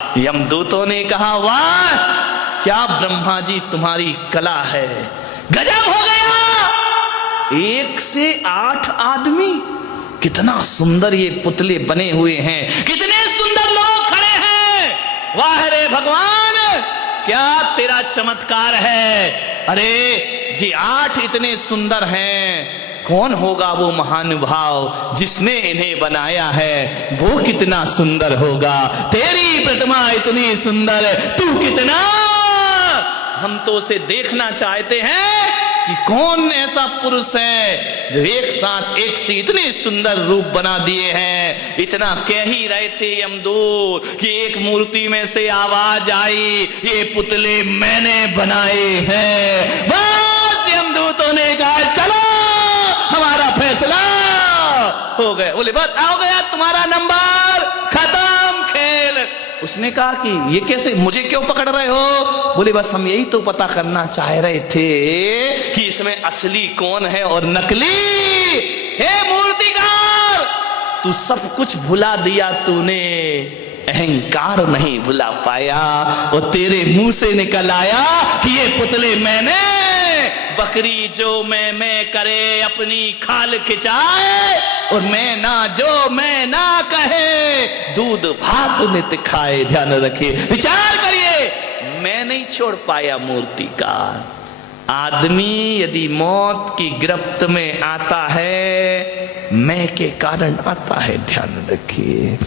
यमदूतों ने कहा, वाह क्या ब्रह्मा जी तुम्हारी कला है, गजब हो गया। 1 से 8 आदमी, कितना सुंदर ये पुतले बने हुए हैं, कितने सुंदर लोग खड़े हैं। वाह रे भगवान, क्या तेरा चमत्कार है। अरे जी 8 इतने सुंदर हैं, कौन होगा वो महानुभाव जिसने इन्हें बनाया है, वो कितना सुंदर होगा। तेरी प्रतिमा इतनी सुंदर, तू कितना, हम तो उसे देखना चाहते हैं कि कौन ऐसा पुरुष है जो एक साथ एक से इतने सुंदर रूप बना दिए हैं। इतना कह ही रहे थे यमदूत कि एक मूर्ति में से आवाज आई, ये पुतले मैंने बनाए हैं। बस यमदूतों ने कहा, चलो हमारा फैसला हो गया। बोले बस आओ गया तुम्हारा नंबर, खत्म खेल। उसने कहा कि ये कैसे, मुझे क्यों पकड़ रहे हो। बोले बस हम यही तो पता करना चाह रहे थे कि इसमें असली कौन है और नकली। हे मूर्तिकार, तू सब कुछ भुला दिया, तूने अहंकार नहीं भुला पाया। और तेरे मुंह से निकल आया कि ये पुतले मैंने, बकरी जो मैं करे अपनी खाल खिंचाए, और मैं ना कहे दूध भात नित खाए। ध्यान रखिए, विचार करिए, मैं नहीं छोड़ पाया मूर्ति का। आदमी यदि मौत की गिरफ्त में आता है, मैं के कारण आता है। ध्यान रखिए,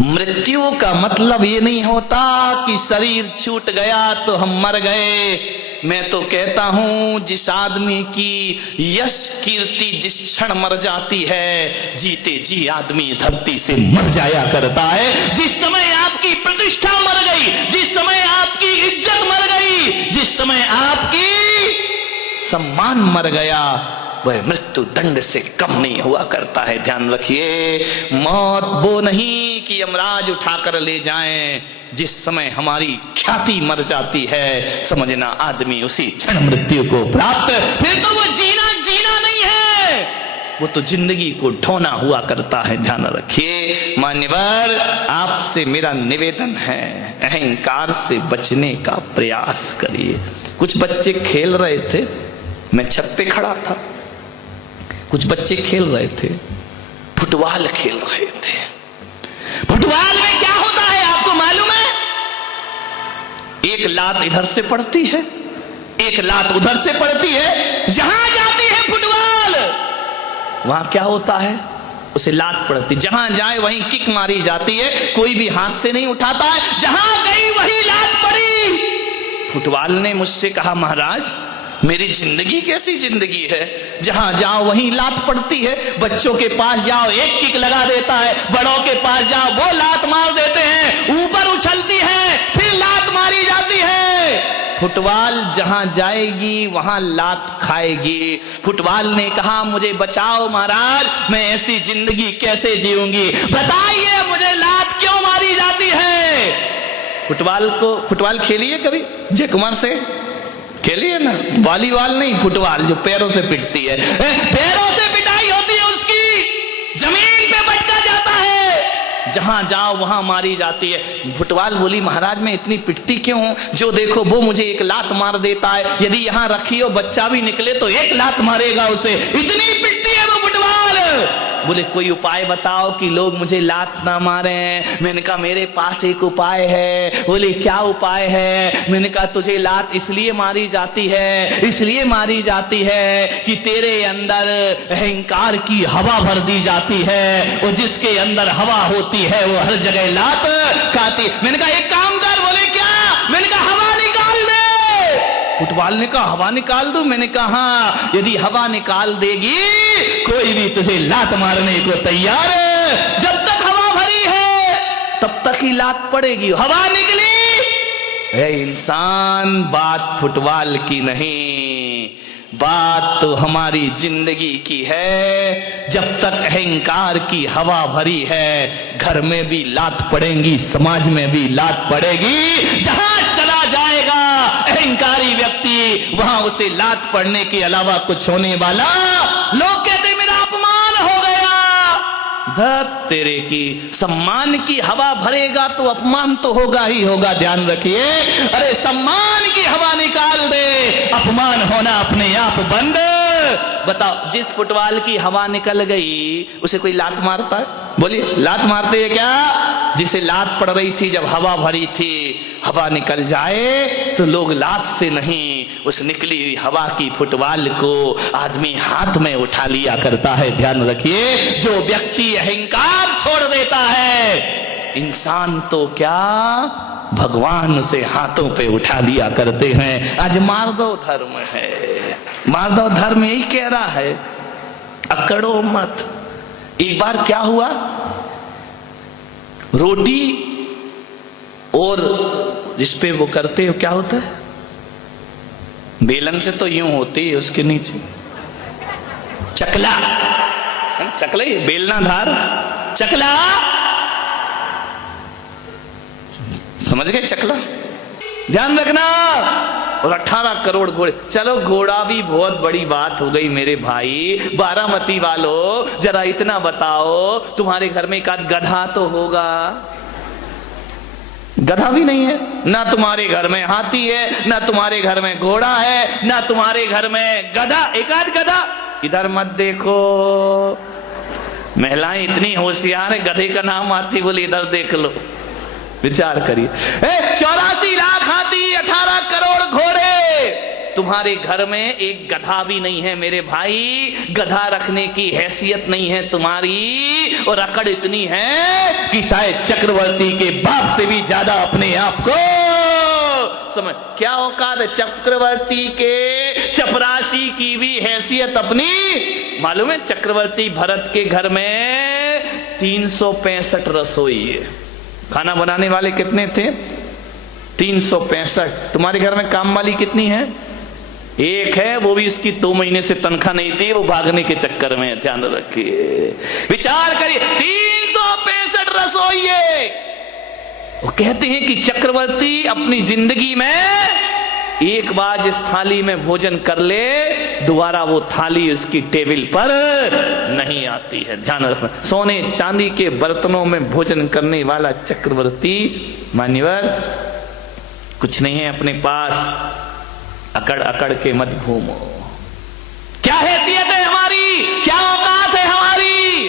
मृत्यु का मतलब ये नहीं होता कि शरीर छूट गया तो हम मर गए। मैं तो कहता हूं, जिस आदमी की यश कीर्ति जिस क्षण मर जाती है, जीते जी आदमी धरती से मर जाया करता है। जिस समय आपकी प्रतिष्ठा मर गई, जिस समय आपकी इज्जत मर गई, जिस समय आपकी सम्मान मर गया, वह मृत्यु दंड से कम नहीं हुआ करता है। ध्यान रखिए, मौत वो नहीं कि यमराज उठाकर ले जाएं। जिस समय हमारी ख्याति मर जाती है, समझना आदमी उसी क्षण मृत्यु को प्राप्त, फिर तो वो जीना नहीं है, वो तो जिंदगी को ढोना हुआ करता है। ध्यान रखिए मान्यवर, आपसे मेरा निवेदन है, अहंकार से बचने का प्रयास करिए। कुछ बच्चे खेल रहे थे, मैं छत पे खड़ा था, कुछ बच्चे खेल रहे थे, फुटबॉल खेल रहे थे। फुटबॉल में क्या होता है आपको मालूम है? एक लात इधर से पड़ती है, एक लात उधर से पड़ती है। जहां जाती है फुटबॉल, वहां क्या होता है, उसे लात पड़ती, जहां जाए वहीं किक मारी जाती है, कोई भी हाथ से नहीं उठाता है, जहां गई वही लात पड़ी। फुटबॉल ने मुझसे कहा, महाराज मेरी जिंदगी कैसी जिंदगी है, जहां जाओ वहीं लात पड़ती है। बच्चों के पास जाओ एक किक लगा देता है, बड़ों के पास जाओ वो लात मार देते हैं, ऊपर उछलती है फिर लात मारी जाती है। फुटबॉल जहां जाएगी वहां लात खाएगी। फुटबॉल ने कहा, मुझे बचाओ महाराज, मैं ऐसी जिंदगी कैसे जीऊंगी, बताइए मुझे लात क्यों मारी जाती है। फुटबॉल खेलिए कभी, जय कुमार से खेलिए ना, वॉलीबॉल नहीं, फुटबॉल जो पैरों से पिटती है, पैरों से पिटाई होती है उसकी, जमीन पे बटका जाता है, जहां जाओ वहां मारी जाती है। फुटबॉल बोली, महाराज मैं इतनी पिटती क्यों हूं, जो देखो वो मुझे एक लात मार देता है, यदि यहां रखी हो बच्चा भी निकले तो एक लात मारेगा उसे, इतनी पिटती है वो फुटबॉल। बोले कोई उपाय बताओ कि लोग मुझे लात ना मारे। मैंने कहा मेरे पास एक उपाय है। बोले क्या उपाय है? मैंने कहा तुझे लात इसलिए मारी जाती है कि तेरे अंदर अहंकार की हवा भर दी जाती है, और जिसके अंदर हवा होती है वो हर जगह लात खाती। मैंने कहा एक काम कर। बोले क्या? मैंने कहा हवा निकाल दे। फुटबॉल ने कहा हवा निकाल दो? मैंने कहा हाँ, यदि हवा निकाल देगी कोई भी तुझे लात मारने को तैयार है। जब तक हवा भरी है तब तक ही लात पड़ेगी, हवा निकली। ए इंसान, बात फुटबॉल की नहीं, बात तो हमारी जिंदगी की है। जब तक अहंकार की हवा भरी है, घर में भी लात पड़ेगी, समाज में भी लात पड़ेगी। जहां चला जाएगा अहंकारी व्यक्ति, वहां उसे लात पड़ने के अलावा कुछ होने वाला। लोग कहते मेरा अपमान हो गया। धत तेरे की, सम्मान की हवा भरेगा तो अपमान तो होगा ही होगा, ध्यान रखिए। अरे सम्मान की हवा निकाल दे, अपमान होना अपने आप बंद। बताओ, जिस फुटबॉल की हवा निकल गई उसे कोई लात मारता है? बोलिए, लात मारते हैं क्या? जिसे लात पड़ रही थी जब हवा भरी थी, हवा निकल जाए तो लोग लात से नहीं, उस निकली हुई हवा की फुटबॉल को आदमी हाथ में उठा लिया करता है। ध्यान रखिए, जो व्यक्ति अहंकार छोड़ देता है, इंसान तो क्या भगवान से हाथों पे उठा लिया करते हैं। आज मार्दव धर्म है, मार्दव धर्म यही कह रहा है, अकड़ो मत। एक बार क्या हुआ, रोटी और जिसपे वो करते हो क्या होता है, बेलन से तो यूं होती है, उसके नीचे चकला, चकला ही बेलना धार, चकला, समझ गए चकला? ध्यान रखना। और 18 करोड़ घोड़े, चलो घोड़ा भी बहुत बड़ी बात हो गई मेरे भाई। बारामती वालों, जरा इतना बताओ, तुम्हारे घर में एक आध गधा तो होगा? गधा भी नहीं है, ना तुम्हारे घर में हाथी है, ना तुम्हारे घर में घोड़ा है, ना तुम्हारे घर में गधा, एक आध गधा। इधर मत देखो, महिलाएं इतनी होशियार है, गधे का नाम आती बोले इधर देख लो, विचार करिए। 84 लाख हाथी, 18 करोड़ घोड़े, तुम्हारे घर में एक गधा भी नहीं है मेरे भाई। गधा रखने की हैसियत नहीं है तुम्हारी, और अकड़ इतनी है कि शायद चक्रवर्ती के बाप से भी ज्यादा अपने आप को समझ। क्या औकात है चक्रवर्ती के? चपरासी की भी हैसियत अपनी। मालूम है चक्रवर्ती भरत के घर में 365 रसोई है, खाना बनाने वाले कितने थे? 365। तुम्हारे घर में काम वाली कितनी है? एक है, वो भी इसकी 2 महीने से तनख्वाह नहीं दी, वो भागने के चक्कर में। ध्यान रखिए, विचार करिए, 365 रसोई है। वो कहते हैं कि चक्रवर्ती अपनी जिंदगी में एक बार जिस थाली में भोजन कर ले, दोबारा वो थाली उसकी टेबल पर नहीं आती है। ध्यान रखना, सोने चांदी के बर्तनों में भोजन करने वाला चक्रवर्ती मान्यवर कुछ नहीं है अपने पास। अकड़ अकड़ के मत घूमो। क्या हैसियत है हमारी, क्या औकात है हमारी?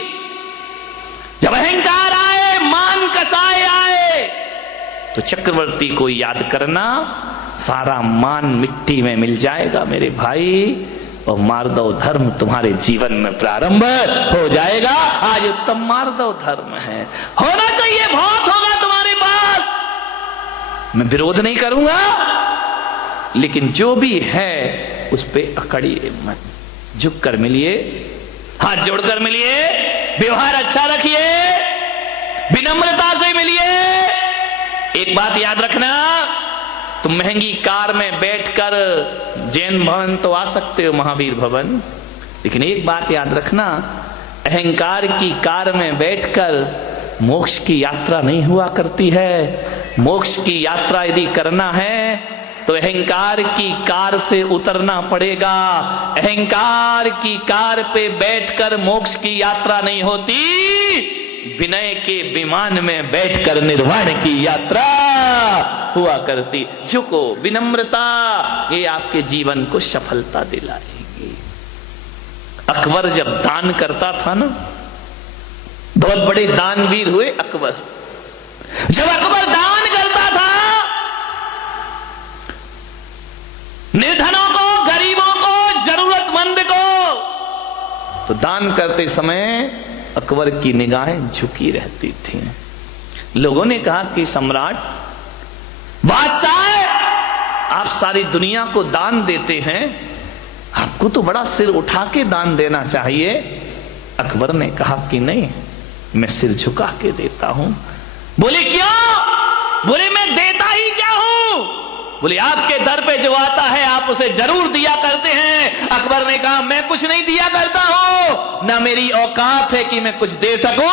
जब अहंकार आए, मान कसाए आए, तो चक्रवर्ती को याद करना, सारा मान मिट्टी में मिल जाएगा मेरे भाई, और मार्दव धर्म तुम्हारे जीवन में प्रारंभ हो जाएगा। आज उत्तम मार्दव धर्म है, होना चाहिए, बहुत होगा तुम्हारे पास, मैं विरोध नहीं करूंगा, लेकिन जो भी है उस पे अकड़िए मत। झुक कर मिलिए, हाथ जोड़कर मिलिए, व्यवहार अच्छा रखिए, विनम्रता से मिलिए। एक बात याद रखना, तुम महंगी कार में बैठकर जैन भवन तो आ सकते हो, महावीर भवन, लेकिन एक बात याद रखना, अहंकार की कार में बैठकर मोक्ष की यात्रा नहीं हुआ करती है। मोक्ष की यात्रा यदि करना है तो अहंकार की कार से उतरना पड़ेगा। अहंकार की कार पे बैठकर मोक्ष की यात्रा नहीं होती, विनय के विमान में बैठकर निर्वाण की यात्रा हुआ करती। झुको, विनम्रता, ये आपके जीवन को सफलता दिलाएगी। अकबर जब दान करता था ना, बहुत बड़े दानवीर हुए अकबर। जब अकबर दान करता था, निर्धनों को, गरीबों को, जरूरतमंद को, तो दान करते समय अकबर की निगाहें झुकी रहती थी। लोगों ने कहा कि सम्राट, बादशाह, आप सारी दुनिया को दान देते हैं, आपको तो बड़ा सिर उठा के दान देना चाहिए। अकबर ने कहा कि नहीं, मैं सिर झुका के देता हूं। बोले क्यों? बोले मैं देता ही क्या हूं? बोले आपके दर पे जो आता है आप उसे जरूर दिया करते हैं। अकबर ने कहा मैं कुछ नहीं दिया करता हूं, ना मेरी औकात है कि मैं कुछ दे सकूं,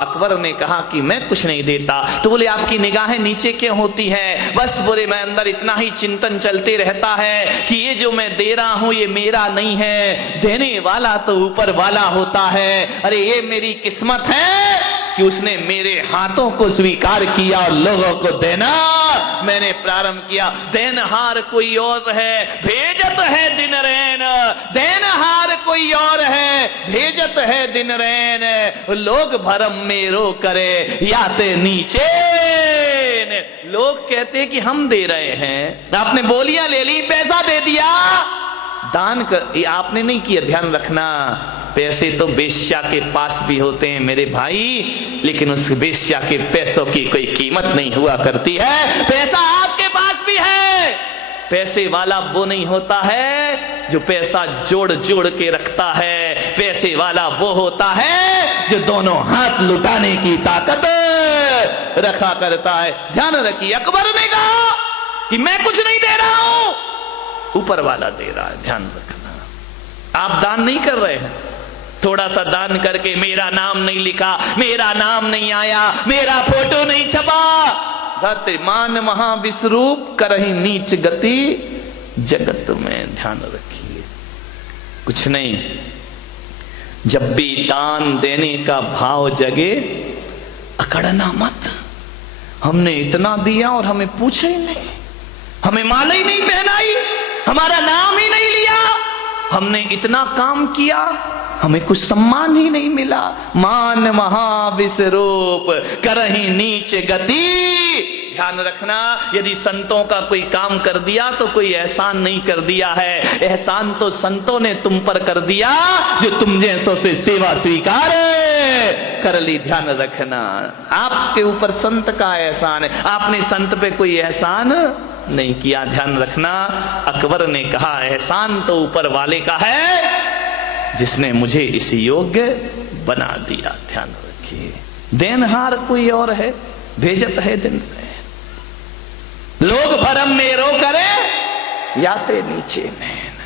अकबर ने कहा कि मैं कुछ नहीं देता। तो बोले आपकी निगाहें नीचे क्यों होती है? बस बोले मैं अंदर इतना ही चिंतन चलते रहता है कि ये जो मैं दे रहा हूं ये मेरा नहीं है, देने वाला तो ऊपर वाला होता है। अरे ये मेरी किस्मत है कि उसने मेरे हाथों को स्वीकार किया और लोगों को देना मैंने प्रारंभ किया। देनहार कोई और है, भेजत है दिन रैन, देनहार कोई और है, भेजत है दिन रैन। लोग भरम में रो करे याते नीचे। लोग कहते कि हम दे रहे हैं, आपने बोलियां ले ली, पैसा दे दिया, दान कर, ये आपने नहीं किया। ध्यान रखना, पैसे तो वेश्या के पास भी होते हैं मेरे भाई, लेकिन उस वेश्या के पैसों की कोई कीमत नहीं हुआ करती है। पैसा आपके पास भी है। पैसे वाला वो नहीं होता है जो पैसा जोड़ जोड़ के रखता है, पैसे वाला वो होता है जो दोनों हाथ लुटाने की ताकत रखा करता है। ध्यान रखिए, अकबर ने कहा कि मैं कुछ नहीं दे रहा हूं, ऊपर वाला दे रहा है। ध्यान रखना, आप दान नहीं कर रहे हैं। थोड़ा सा दान करके मेरा नाम नहीं लिखा, मेरा नाम नहीं आया, मेरा फोटो नहीं छपा, मान महाविश्वरूप करही नीच गति जगत में। ध्यान रखिए, कुछ नहीं, जब भी दान देने का भाव जगे अकड़ना मत। हमने इतना दिया और हमें पूछे ही नहीं, हमें माला ही नहीं पहनाई, हमारा नाम ही नहीं लिया, हमने इतना काम किया, हमें कुछ सम्मान ही नहीं मिला। मान महाविश्वरूप करही नीच गति। ध्यान रखना, यदि संतों का कोई काम कर दिया तो कोई एहसान नहीं कर दिया है, एहसान तो संतों ने तुम पर कर दिया जो तुम जैसों से सेवा स्वीकार कर ली। ध्यान रखना, आपके ऊपर संत का एहसान है, आपने संत पे कोई एहसान नहीं किया। ध्यान रखना, अकबर ने कहा एहसान तो ऊपर वाले का है जिसने मुझे इस योग्य बना दिया। ध्यान रखिए, देनहार कोई और है, भेजत है दिन में। लोग भरम में रो करे याते नीचे नैन।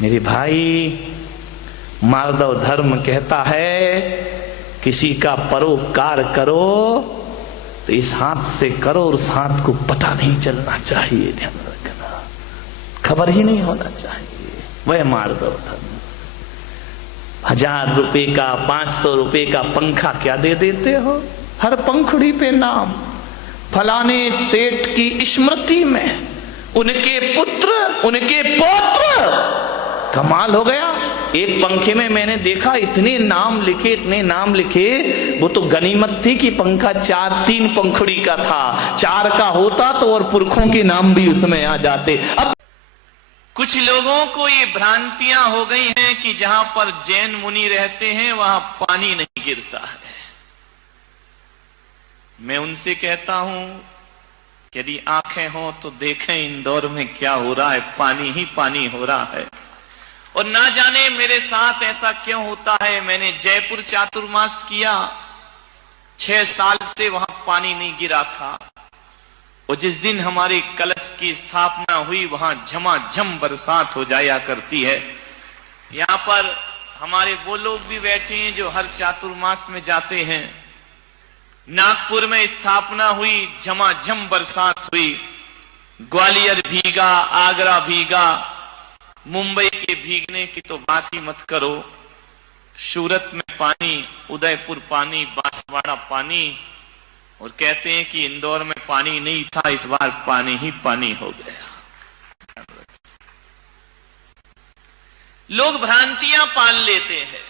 मेरे भाई, माधव धर्म कहता है किसी का परोपकार करो तो इस हाथ से करो और उस हाथ को पता नहीं चलना चाहिए। ध्यान रखना, खबर ही नहीं होना चाहिए। वह माधव धर्म। 1000 रुपए का, 500 रुपए का पंखा क्या दे देते हो, हर पंखुड़ी पे नाम, फलाने सेठ की स्मृति में, उनके पुत्र, उनके पौत्र। कमाल हो गया। एक पंखे में मैंने देखा इतने नाम लिखे, इतने नाम लिखे। वो तो गनीमत थी कि पंखा 3 पंखुड़ी का था, 4 का होता तो और पुरखों के नाम भी उसमें आ जाते। अब कुछ लोगों को ये भ्रांतियां हो गई हैं कि जहां पर जैन मुनि रहते हैं वहां पानी नहीं गिरता है। मैं उनसे कहता हूं यदि आंखें हो तो देखें इंदौर में क्या हो रहा है, पानी ही पानी हो रहा है। और ना जाने मेरे साथ ऐसा क्यों होता है। मैंने जयपुर चातुर्मास किया, 6 साल से वहां पानी नहीं गिरा था। और जिस दिन हमारे कलश की स्थापना हुई वहां झमाझम बरसात हो जाया करती है। यहां पर हमारे वो लोग भी बैठे हैं जो हर चातुर्मास में जाते हैं। नागपुर में स्थापना हुई, झमाझम बरसात हुई, ग्वालियर भीगा, आगरा भीगा, मुंबई के भीगने की तो बात ही मत करो। सूरत में पानी, उदयपुर पानी, बांसवाड़ा पानी। और कहते हैं कि इंदौर में पानी नहीं था, इस बार पानी ही पानी हो गया। लोग भ्रांतियां पाल लेते हैं।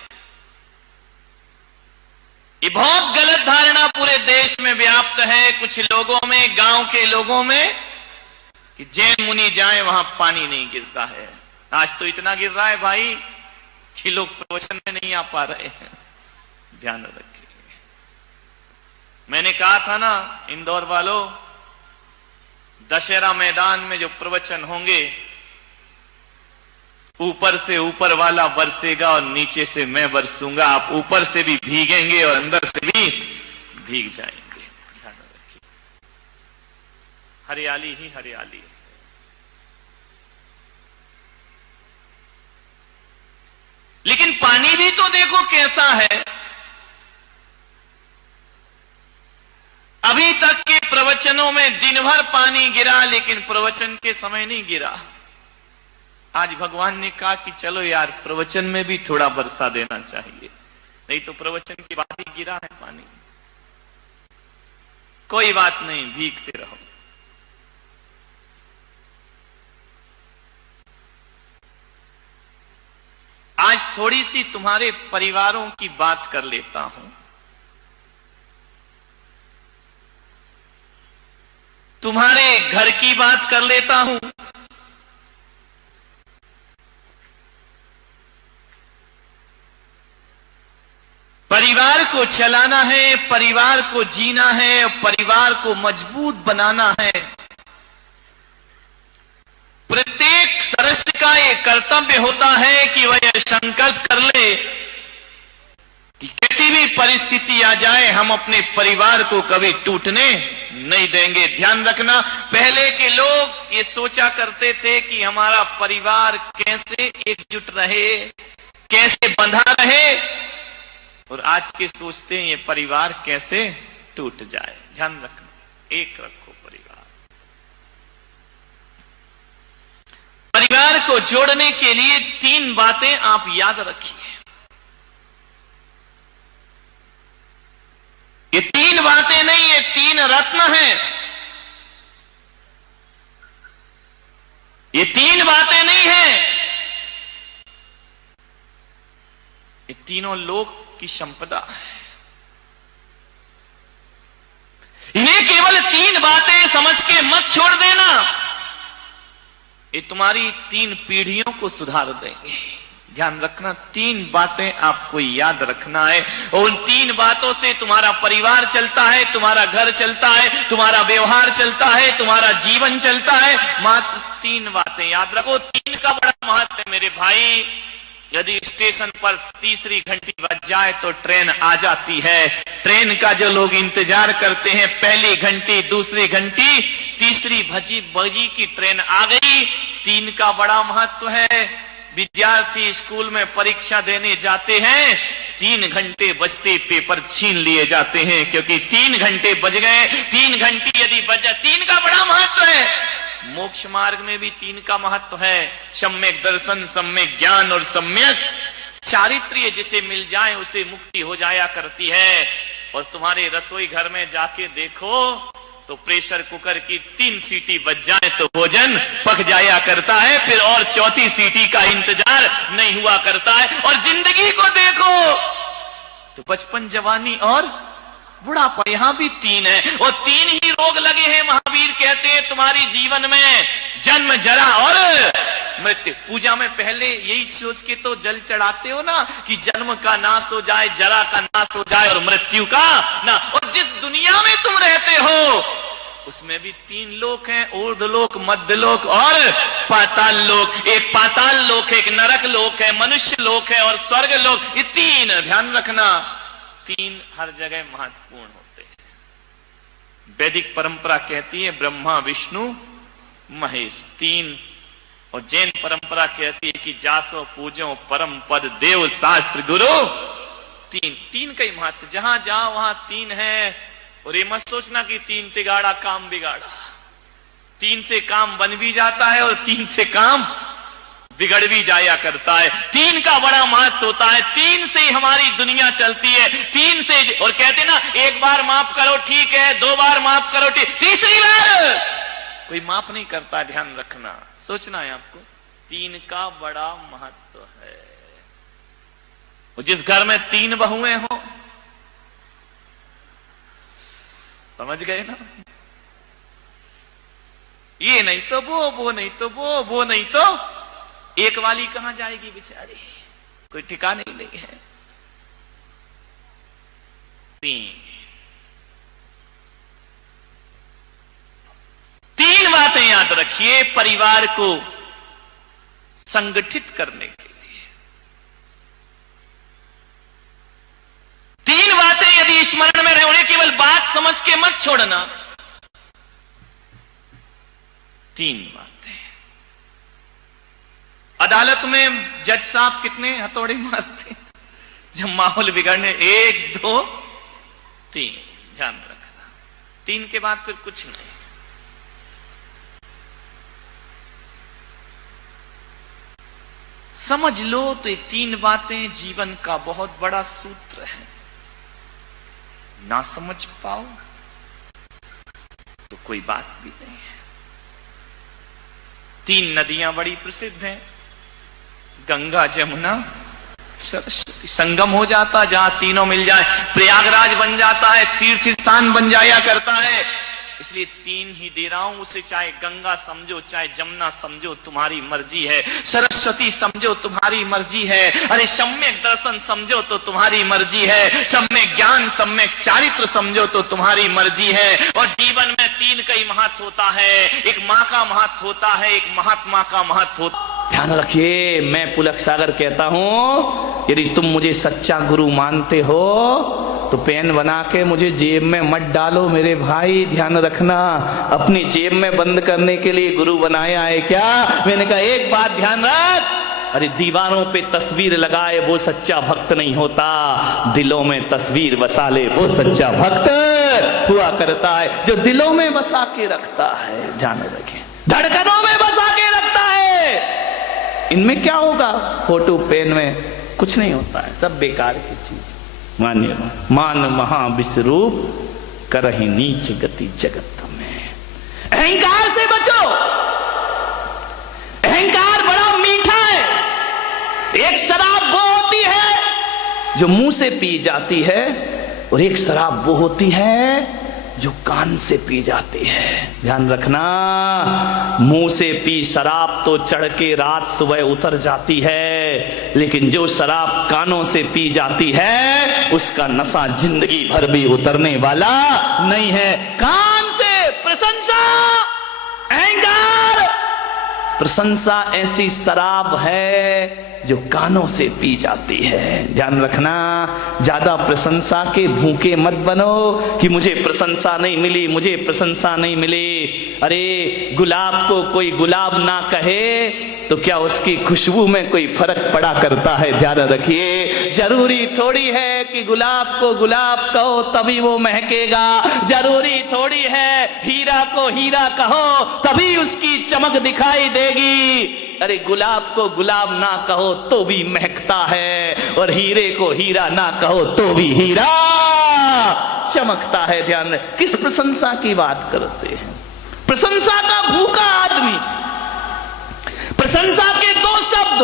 ये बहुत गलत धारणा पूरे देश में व्याप्त है, कुछ लोगों में, गांव के लोगों में, कि जैन मुनि जाए वहां पानी नहीं गिरता है। आज तो इतना गिर रहा है भाई कि लोग प्रवचन में नहीं आ पा रहे हैं। ध्यान रखिए, मैंने कहा था ना इंदौर वालों, दशहरा मैदान में जो प्रवचन होंगे, ऊपर से ऊपर वाला बरसेगा और नीचे से मैं बरसूंगा। आप ऊपर से भी भीगेंगे और अंदर से भी भीग जाएंगे। ध्यान रखिए, हरियाली ही हरियाली। लेकिन पानी भी तो देखो कैसा है। अभी तक के प्रवचनों में दिन भर पानी गिरा, लेकिन प्रवचन के समय नहीं गिरा। आज भगवान ने कहा कि चलो यार, प्रवचन में भी थोड़ा बरसा देना चाहिए, नहीं तो प्रवचन के बाद ही गिरा है पानी। कोई बात नहीं, भीगते रहो। आज थोड़ी सी तुम्हारे परिवारों की बात कर लेता हूं। तुम्हारे घर की बात कर लेता हूं। परिवार को चलाना है, परिवार को जीना है, परिवार को मजबूत बनाना है। प्रत्येक सदस्य का यह कर्तव्य होता है कि वह यह संकल्प कर ले कि किसी भी परिस्थिति आ जाए, हम अपने परिवार को कभी टूटने नहीं देंगे। ध्यान रखना, पहले के लोग ये सोचा करते थे कि हमारा परिवार कैसे एकजुट रहे, कैसे बंधा रहे, और आज के सोचते हैं ये परिवार कैसे टूट जाए। ध्यान रखना, एक रखो परिवार। परिवार को जोड़ने के लिए 3 बातें आप याद रखिए। ये 3 बातें नहीं, ये 3 रत्न हैं। ये 3 बातें नहीं हैं, ये तीनों लोग की संपदा है। इन्हें केवल 3 बातें समझ के मत छोड़ देना, ये तुम्हारी 3 पीढ़ियों को सुधार देंगे। ध्यान रखना, 3 बातें आपको याद रखना है, और उन 3 बातों से तुम्हारा परिवार चलता है, तुम्हारा घर चलता है, तुम्हारा व्यवहार चलता है, तुम्हारा जीवन चलता है। मात्र 3 बातें याद रखो। 3 का बड़ा महत्व है मेरे भाई। यदि स्टेशन पर तीसरी घंटी बज जाए तो ट्रेन आ जाती है। ट्रेन का जो लोग इंतजार करते हैं, पहली घंटी, दूसरी घंटी, तीसरी बजी की ट्रेन आ गई। 3 का बड़ा महत्व है। विद्यार्थी स्कूल में परीक्षा देने जाते हैं, 3 घंटे बजते पेपर छीन लिए जाते हैं, क्योंकि 3 घंटे बज गए। 3 घंटी यदि बज जाए, 3 का बड़ा महत्व है। मोक्ष मार्ग में भी 3 का महत्व है। सम्यक दर्शन, सम्यक ज्ञान और सम्यक चारित्र्य जिसे मिल जाए उसे मुक्ति हो जाया करती है। और तुम्हारे रसोई घर में जाके देखो तो प्रेशर कुकर की 3 सीटी बज जाए तो भोजन पक जाया करता है, फिर और 4थी सीटी का इंतजार नहीं हुआ करता है। और जिंदगी को देखो तो बचपन, जवानी और बुढ़ापा, यहां भी 3 है, और 3 ही रोग लगे हैं। महावीर कहते हैं तुम्हारी जीवन में जन्म, जरा और मृत्यु। पूजा में पहले यही सोच के तो जल चढ़ाते हो ना कि जन्म का नाश हो जाए, जरा का नाश हो जाए और मृत्यु का ना। और जिस दुनिया में तुम रहते हो उसमें भी 3 लोक हैं, ऊर्ध्वलोक, मध्यलोक और पाताल लोक। एक पाताल लोक है, एक नरक लोक है, मनुष्य लोक है और स्वर्ग लोक। ये 3 ध्यान रखना, 3 हर जगह महत्वपूर्ण होते हैं। वैदिक परंपरा कहती है ब्रह्मा, विष्णु, महेश 3, और जैन परंपरा कहती है कि जासो पूजो परम पद देव शास्त्र गुरु 3। 3 का ही महत्व, जहां जाओ वहां 3 है। और ये मत सोचना कि 3 तिगाड़ा काम बिगाड़ा। 3 से काम बन भी जाता है और 3 से काम बिगड़ भी जाया करता है। 3 का बड़ा महत्व होता है। 3 से ही हमारी दुनिया चलती है। 3 से, और कहते ना, 1 बार माफ करो ठीक है, 2 बार माफ करो ठीक, तीसरी बार कोई माफ नहीं करता। ध्यान रखना, सोचना है आपको, 3 का बड़ा महत्व है। और जिस घर में 3 बहुएं हो, समझ गए ना, ये नहीं तो वो नहीं तो वो नहीं तो एक वाली कहां जाएगी बेचारी, कोई ठिकाने ही नहीं है। 3 बातें याद रखिए परिवार को संगठित करने के लिए। 3 बातें यदि स्मरण में रहे, उन्हें केवल बात समझ के मत छोड़ना। 3 बातें। अदालत में जज साहब कितने हथौड़े मारते जब माहौल बिगड़ने, 1 2 3, ध्यान रखना। तीन के बाद फिर कुछ नहीं। समझ लो तो ये तीन बातें जीवन का बहुत बड़ा सूत्र है। ना समझ पाओ तो कोई बात भी नहीं है। तीन नदियां बड़ी प्रसिद्ध हैं, गंगा, जमुना, सरस्वती। संगम हो जाता जहां तीनों मिल जाए, प्रयागराज बन जाता है, तीर्थ स्थान बन जाया करता है। इसलिए तीन ही दे रहा हूं उसे, चाहे गंगा समझो, चाहे जमुना समझो, तुम्हारी मर्जी है। सरस्वती समझो, तुम्हारी मर्जी है। अरे सम्यक दर्शन समझो तो तुम्हारी मर्जी है। सम्यक ज्ञान, सम्यक चारित्र समझो तो तुम्हारी मर्जी है। और जीवन में तीन का ही महत्व होता है। एक माँ का महत्व होता है, एक महात्मा का महत्व होता है। ध्यान रखिए, मैं पुलक सागर कहता हूं, यदि तुम मुझे सच्चा गुरु मानते हो तो पेन बना के मुझे जेब में मत डालो मेरे भाई। ध्यान रखना, अपनी जेब में बंद करने के लिए गुरु बनाया है क्या? मैंने कहा एक बात ध्यान रख, अरे दीवारों पे तस्वीर लगाए वो सच्चा भक्त नहीं होता, दिलों में तस्वीर बसा ले वो सच्चा भक्त हुआ करता है, जो दिलों में बसा के रखता है। ध्यान रखें, धड़कनों में बसा के रखता है। इनमें क्या होगा? फोटो पेन में कुछ नहीं होता है, सब बेकार की चीज। मान्य मान महा विश्वरूप करहि नीच गति जगत में। अहंकार से बचो। अहंकार बड़ा मीठा है। एक शराब वो होती है जो मुंह से पी जाती है, और एक शराब वो होती है जो कान से पी जाती है। ध्यान रखना, मुंह से पी शराब तो चढ़ के रात सुबह उतर जाती है, लेकिन जो शराब कानों से पी जाती है उसका नशा जिंदगी भर भी उतरने वाला नहीं है। कान से प्रशंसा, अहंकार, प्रशंसा ऐसी शराब है जो कानों से पी जाती है। ध्यान रखना, ज्यादा प्रशंसा के भूखे मत बनो कि मुझे प्रशंसा नहीं मिली, मुझे प्रशंसा नहीं मिली। अरे गुलाब को कोई गुलाब ना कहे तो क्या उसकी खुशबू में कोई फर्क पड़ा करता है? ध्यान रखिए, जरूरी थोड़ी है कि गुलाब को गुलाब कहो तभी वो महकेगा। जरूरी थोड़ी है हीरा को हीरा कहो तभी उसकी चमक दिखाई देगी। अरे गुलाब को गुलाब ना कहो तो भी महकता है, और हीरे को हीरा ना कहो तो भी हीरा चमकता है। ध्यान रहे, किस प्रशंसा की बात करते हैं? प्रशंसा का भूखा आदमी। प्रशंसा के दो शब्द,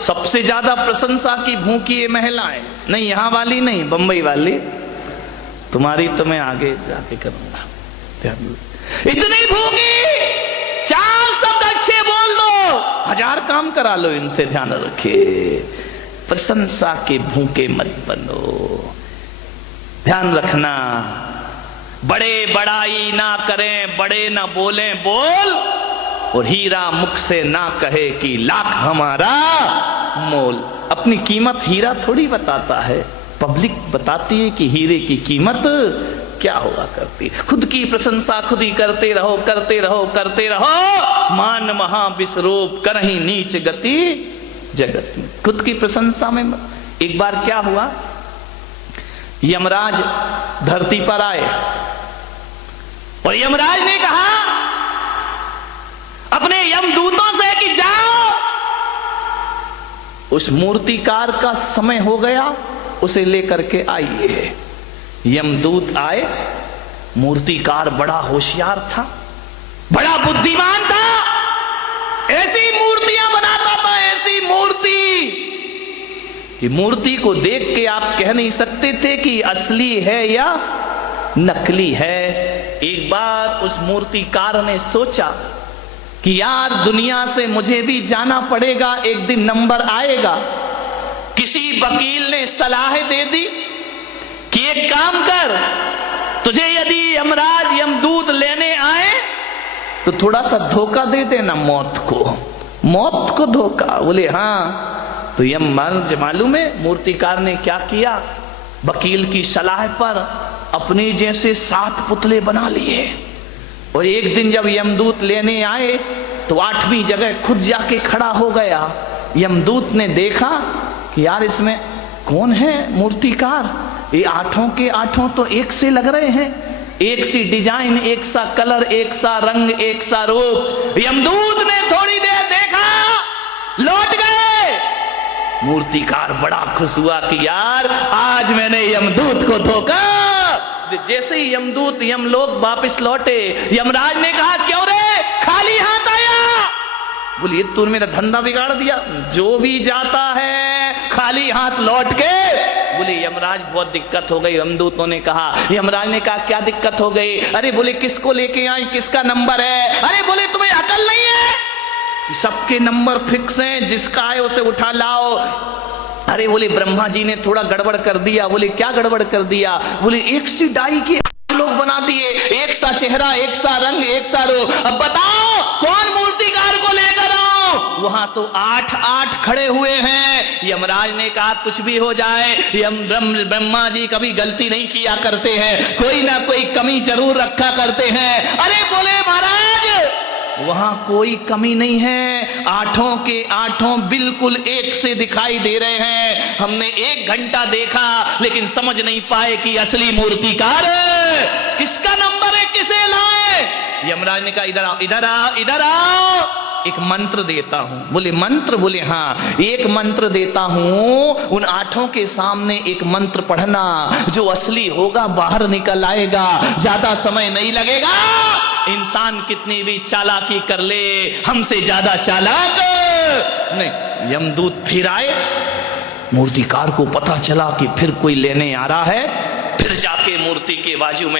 सबसे ज्यादा प्रशंसा की भूखी ये महिलाएं, नहीं यहां वाली नहीं, बंबई वाली, तुम्हारी तो मैं आगे जाके करूंगा। इतनी भूखी, चार शब्द अच्छे बोल दो, 1000 काम करा लो इनसे। ध्यान रखिए, प्रशंसा के भूखे मत बनो। ध्यान रखना, बड़े बड़ाई ना करें, बड़े ना बोलें बोल, और हीरा मुख से ना कहे कि लाख हमारा मोल। अपनी कीमत हीरा थोड़ी बताता है, पब्लिक बताती है कि हीरे की कीमत क्या हुआ करती। खुद की प्रशंसा खुद ही करते रहो, करते रहो, करते रहो। मान महा विश्वरूप करहि नीच गति जगत में। खुद की प्रशंसा में एक बार क्या हुआ, यमराज धरती पर आए और यमराज ने कहा अपने यमदूतों से कि जाओ, उस मूर्तिकार का समय हो गया, उसे लेकर के आइए। यमदूत आए, मूर्तिकार बड़ा होशियार था, बड़ा बुद्धिमान था, ऐसी मूर्तियां बनाता था, ऐसी मूर्ति कि मूर्ति को देख के आप कह नहीं सकते थे कि असली है या नकली है। एक बार उस मूर्तिकार ने सोचा कि यार दुनिया से मुझे भी जाना पड़ेगा, एक दिन नंबर आएगा। किसी वकील ने सलाह दे दी कि एक काम कर, तुझे यदि यमराज यमदूत लेने आए तो थोड़ा सा धोखा दे देना मौत को धोखा। बोले हाँ। तो यमराज मालूम है मूर्तिकार ने क्या किया, वकील की सलाह पर अपने जैसे 7 पुतले बना लिए, और एक दिन जब यमदूत लेने आए तो 8वीं जगह खुद जाके खड़ा हो गया। यमदूत ने देखा कि यार इसमें कौन है मूर्तिकार, ये 8 के 8 तो एक से लग रहे हैं, एक सी डिजाइन, एक सा कलर, एक सा रंग, एक सा रूप। यमदूत ने थोड़ी देर देखा, लौट गए। मूर्तिकार बड़ा खुश हुआ कि यार आज मैंने यमदूत को धोखा। जैसे ही यमदूत यमलोक वापस लौटे, यमराज ने कहा क्यों रे खाली हाथ आया? बोलिए तूने मेरा धंधा बिगाड़ दिया, जो भी जाता है खाली हाथ लौट के। बोले यमराज बहुत दिक्कत हो गई। यमदूतों ने कहा, यमराज ने कहा क्या दिक्कत हो गई? अरे बोले किसको लेके आई, किसका नंबर है? अरे बोले तुम्हें अकल नहीं है, सबके नंबर फिक्स हैं, जिसका है उसे उठा लाओ। अरे बोले ब्रह्मा जी ने थोड़ा गड़बड़ कर दिया। बोले क्या गड़बड़ कर दिया? बोले एक सी डाई के लोग बना दिए, एक सा चेहरा, एक सा रंग, एक सा रूप। अब बताओ कौन मूर्तिकार को लेकर आओ? वहां तो 8 खड़े हुए हैं। यमराज ने कहा कुछ भी हो जाए, ब्रह्मा जी कभी गलती नहीं किया करते हैं, कोई ना कोई कमी जरूर रखा करते हैं। अरे बोले महाराज वहां कोई कमी नहीं है, 8 के 8 बिल्कुल एक से दिखाई दे रहे हैं। हमने 1 घंटा देखा लेकिन समझ नहीं पाए कि असली मूर्तिकार किसका नंबर है, किसे लाए। यमराज ने कहा इधर आओ, इधर आओ, इधर आओ, एक मंत्र देता हूं। बोले मंत्र? बोले हाँ, एक मंत्र देता हूं, उन 8 के सामने एक मंत्र पढ़ना, जो असली होगा बाहर निकल आएगा, ज्यादा समय नहीं लगेगा। इंसान कितनी भी चालाकी कर ले, हमसे ज्यादा चालाक नहीं। यमदूत फिर आए, मूर्तिकार को पता चला कि फिर कोई लेने आ रहा है। फिर जाके मूर्ति के बाजू में